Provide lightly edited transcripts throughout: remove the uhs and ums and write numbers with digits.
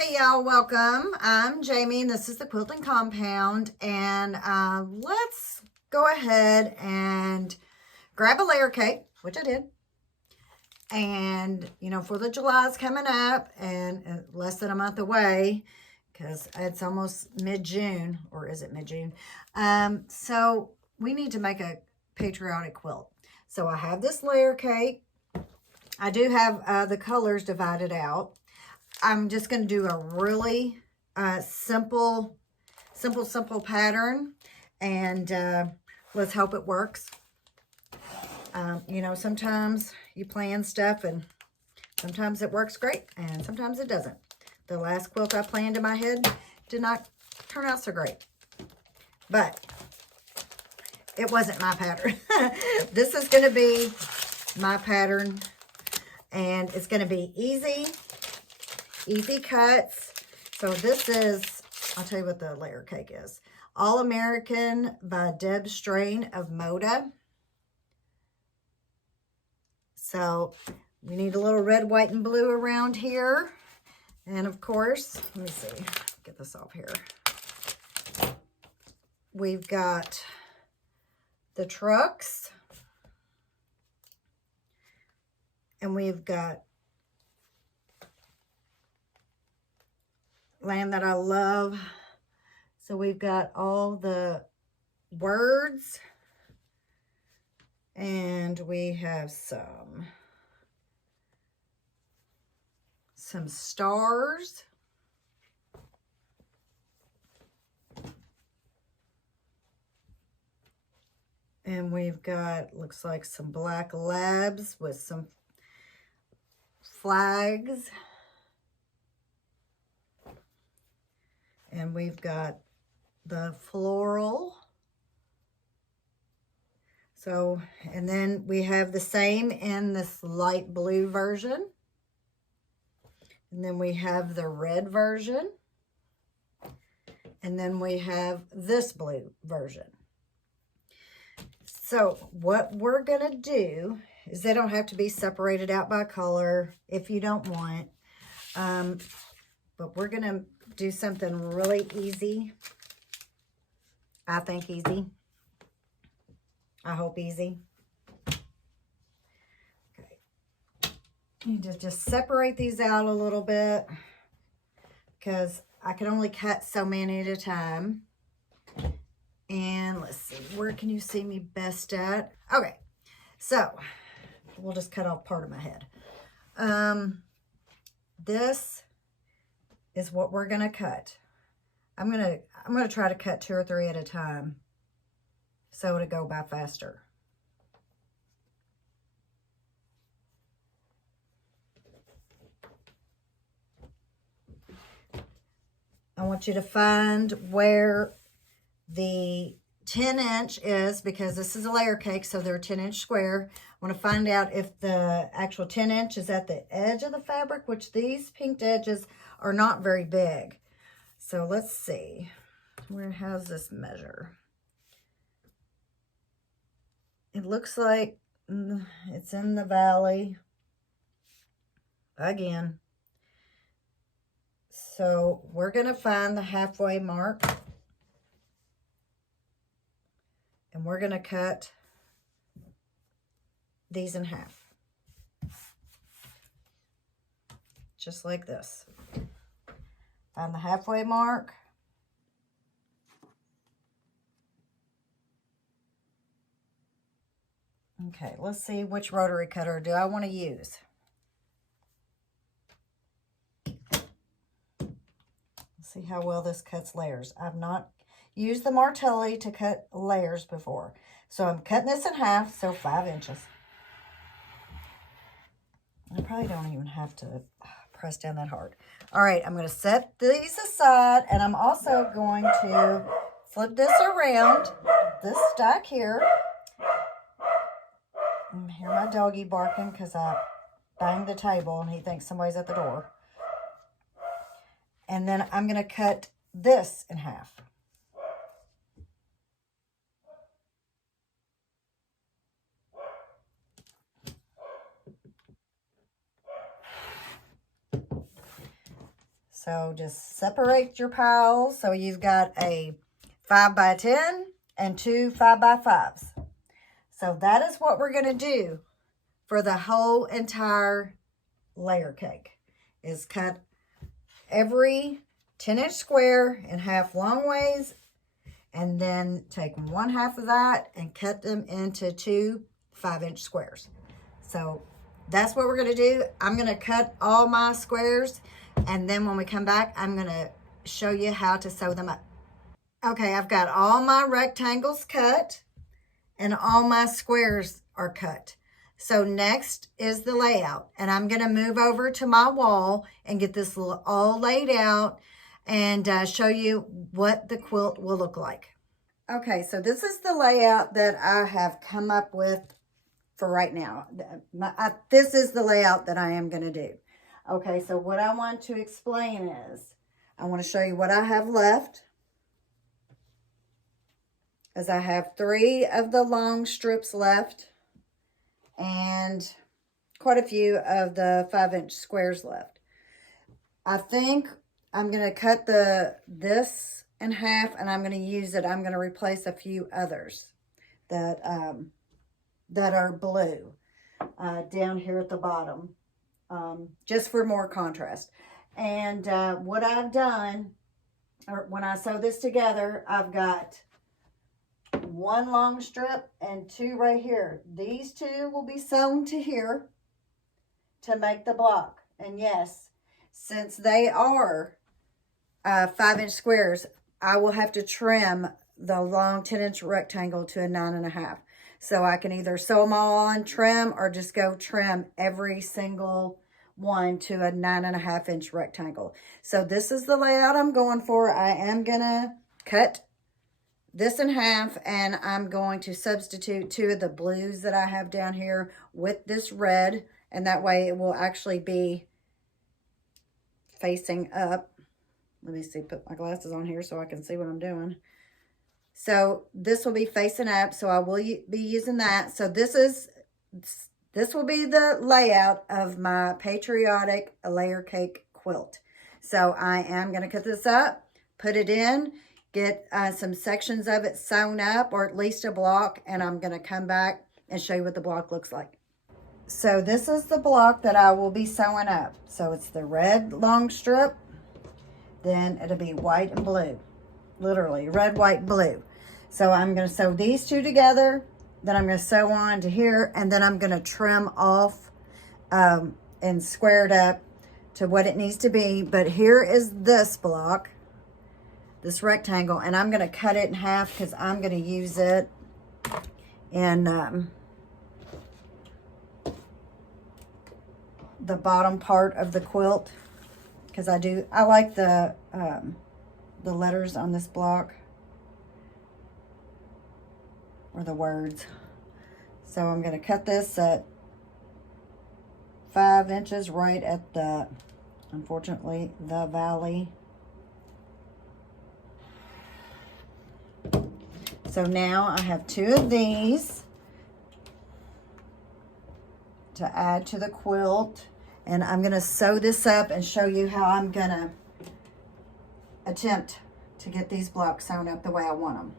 Hey y'all, welcome. I'm Jamie and this is the Quilting Compound, and let's go ahead and grab a layer cake, which I did. And you know, 4th of July is coming up and less than a month away because it's almost mid-June, or is it mid-June? So we need to make a patriotic quilt. So I have this layer cake. I do have the colors divided out. I'm just going to do a really simple pattern, and let's hope it works. You know, sometimes you plan stuff and sometimes it works great and sometimes it doesn't. The last quilt I planned in my head did not turn out so great, but it wasn't my pattern. This is going to be my pattern, and it's going to be easy cuts. So this is, I'll tell you what the layer cake is. All American by Deb Strain of Moda. So we need a little red, white, and blue around here. And of course, let me see, get this off here. We've got the trucks. And we've got Land That I Love. So we've got all the words, and we have some stars, and we've got, looks like some black labs with some flags. And we've got the floral. So, and then we have the same in this light blue version. And then we have the red version. And then we have this blue version. So what we're gonna do is, they don't have to be separated out by color if you don't want. But we're gonna do something really easy. I think easy. I hope easy. Okay. You just separate these out a little bit because I can only cut so many at a time. And let's see, where can you see me best at? Okay, so we'll just cut off part of my head. This is what we're gonna cut. I'm gonna try to cut 2 or 3 at a time so it'll go by faster. I want you to find where the 10-inch is, because this is a layer cake, so they're 10-inch square. I want to find out if the actual 10-inch is at the edge of the fabric, which these pinked edges are not very big. So let's see, how's this measure? It looks like it's in the valley again. So we're going to find the halfway mark, and we're going to cut these in half, just like this. Find the halfway mark. Okay, let's see which rotary cutter do I want to use. Let's see how well this cuts layers. I've not used the Martelli to cut layers before. So I'm cutting this in half, so 5 inches. I probably don't even have to press down that hard. All right, I'm going to set these aside, and I'm also going to flip this around, this stack here. And hear my doggy barking because I banged the table and he thinks somebody's at the door. And then I'm going to cut this in half. So just separate your piles. So you've got a 5x10 and two 5x5s. So that is what we're going to do for the whole entire layer cake, is cut every 10-inch square in half long ways, and then take 1/2 of that and cut them into two 5-inch squares. So that's what we're going to do. I'm going to cut all my squares, and then when we come back, I'm going to show you how to sew them up. Okay, I've got all my rectangles cut and all my squares are cut. So next is the layout, and I'm going to move over to my wall and get this all laid out and show you what the quilt will look like. Okay, so this is the layout that I have come up with for right now. This is the layout that I am going to do. Okay, so what I want to explain is, I want to show you what I have left. As I have 3 of the long strips left and quite a few of the 5-inch squares left. I think I'm going to cut this in half, and I'm going to use it. I'm going to replace a few others that are blue down here at the bottom, just for more contrast. And what I've done, or when I sew this together, I've got 1 long strip and 2 right here. These 2 will be sewn to here to make the block. And yes, since they are 5-inch squares, I will have to trim the long 10-inch rectangle to a 9.5. So I can either sew them all on, trim, or just go trim every single one to a 9.5-inch rectangle. So this is the layout I'm going for. I am gonna cut this in half, and I'm going to substitute 2 of the blues that I have down here with this red, and that way it will actually be facing up. Let me see, put my glasses on here so I can see what I'm doing. So this will be facing up, so I will be using that. So this will be the layout of my Patriotic layer cake quilt. So I am going to cut this up, put it in, get some sections of it sewn up, or at least a block, and I'm going to come back and show you what the block looks like. So this is the block that I will be sewing up. So it's the red long strip, then it'll be white and blue, literally red, white, blue. So I'm going to sew these 2 together, then I'm going to sew on to here, and then I'm going to trim off and square it up to what it needs to be. But here is this block, this rectangle, and I'm going to cut it in half because I'm going to use it in the bottom part of the quilt, because I like the letters on this block, or the words. So I'm going to cut this at 5 inches right at the, unfortunately, the valley. So now I have 2 of these to add to the quilt, and I'm going to sew this up and show you how I'm going to attempt to get these blocks sewn up the way I want them.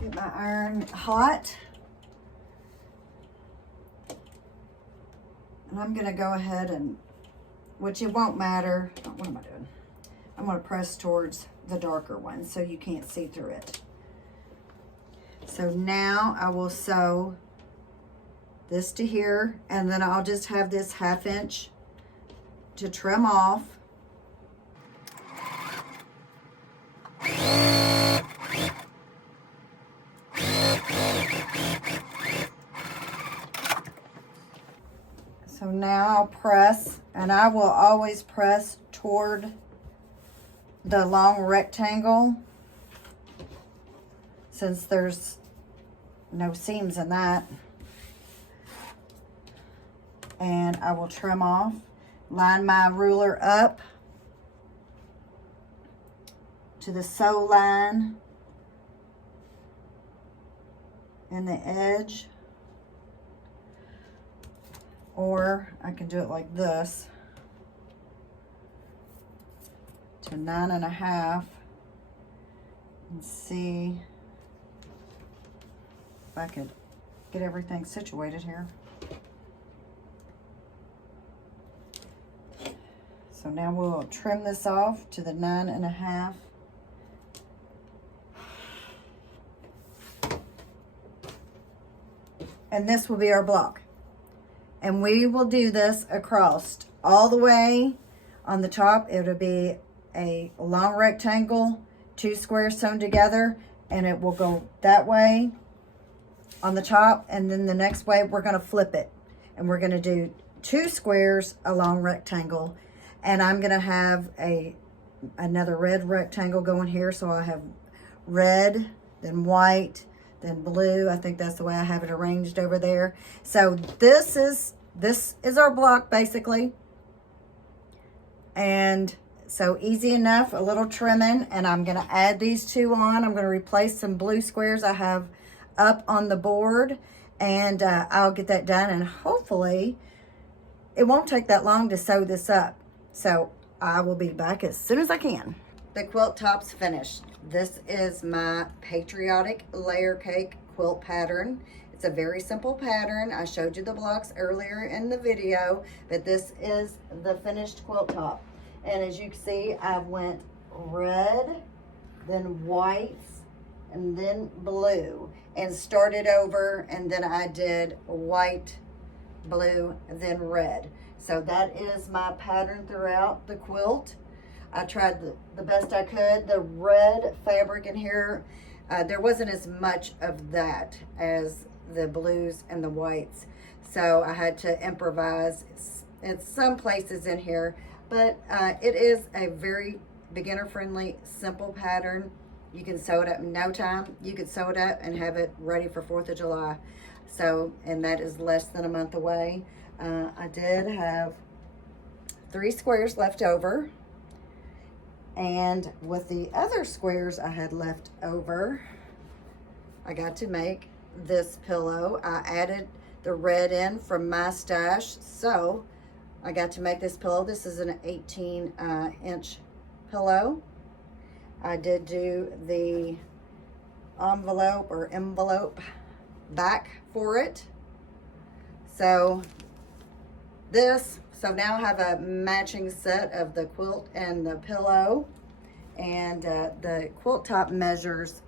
Get my iron hot. And I'm going to go ahead and, which it won't matter. What am I doing? I'm going to press towards the darker one so you can't see through it. So now I will sew this to here, and then I'll just have this 1/2 inch to trim off. So now I'll press, and I will always press toward the long rectangle, since there's no seams in that. And I will trim off, line my ruler up to the sew line and the edge, or I can do it like this to 9.5 and see if I could get everything situated here. So now we'll trim this off to the 9.5. And this will be our block. And we will do this across all the way. On the top, it'll be a long rectangle, 2 squares sewn together, and it will go that way on the top, and then the next way we're going to flip it, and we're going to do 2 squares, a long rectangle, and I'm going to have another red rectangle going here, so I have red, then white, then blue. I think that's the way I have it arranged over there. So this is our block basically, and so easy enough, a little trimming, and I'm going to add these 2 on. I'm going to replace some blue squares I have up on the board, and I'll get that done, and hopefully it won't take that long to sew this up. So I will be back as soon as I can. The quilt top's finished. This is my Patriotic layer cake quilt pattern. It's a very simple pattern. I showed you the blocks earlier in the video, but this is the finished quilt top. And as you can see, I went red, then white, and then blue, and started over, and then I did white, blue, then red. So that is my pattern throughout the quilt. I tried the best I could. The red fabric in here, there wasn't as much of that as the blues and the whites. So I had to improvise in some places in here, but it is a very beginner-friendly, simple pattern. You can sew it up in no time. You could sew it up and have it ready for 4th of July. So, and that is less than a month away. I did have 3 squares left over. And with the other squares I had left over, I got to make this pillow. I added the red in from my stash, so I got to make this pillow. This is an 18-inch pillow. I did do the envelope back for it. So now I have a matching set of the quilt and the pillow. And the quilt top measures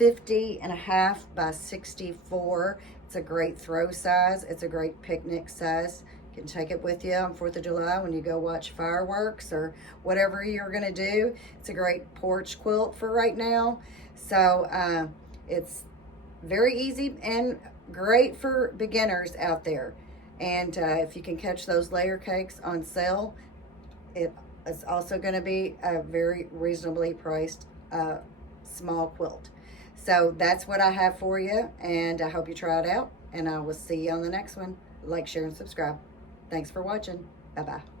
50.5 by 64. It's a great throw size. It's a great picnic size. You can take it with you on 4th of July when you go watch fireworks or whatever you're gonna do. It's a great porch quilt for right now. So it's very easy and great for beginners out there. And if you can catch those layer cakes on sale, it's also gonna be a very reasonably priced small quilt. So that's what I have for you, and I hope you try it out, and I will see you on the next one. Like, share, and subscribe. Thanks for watching. Bye-bye.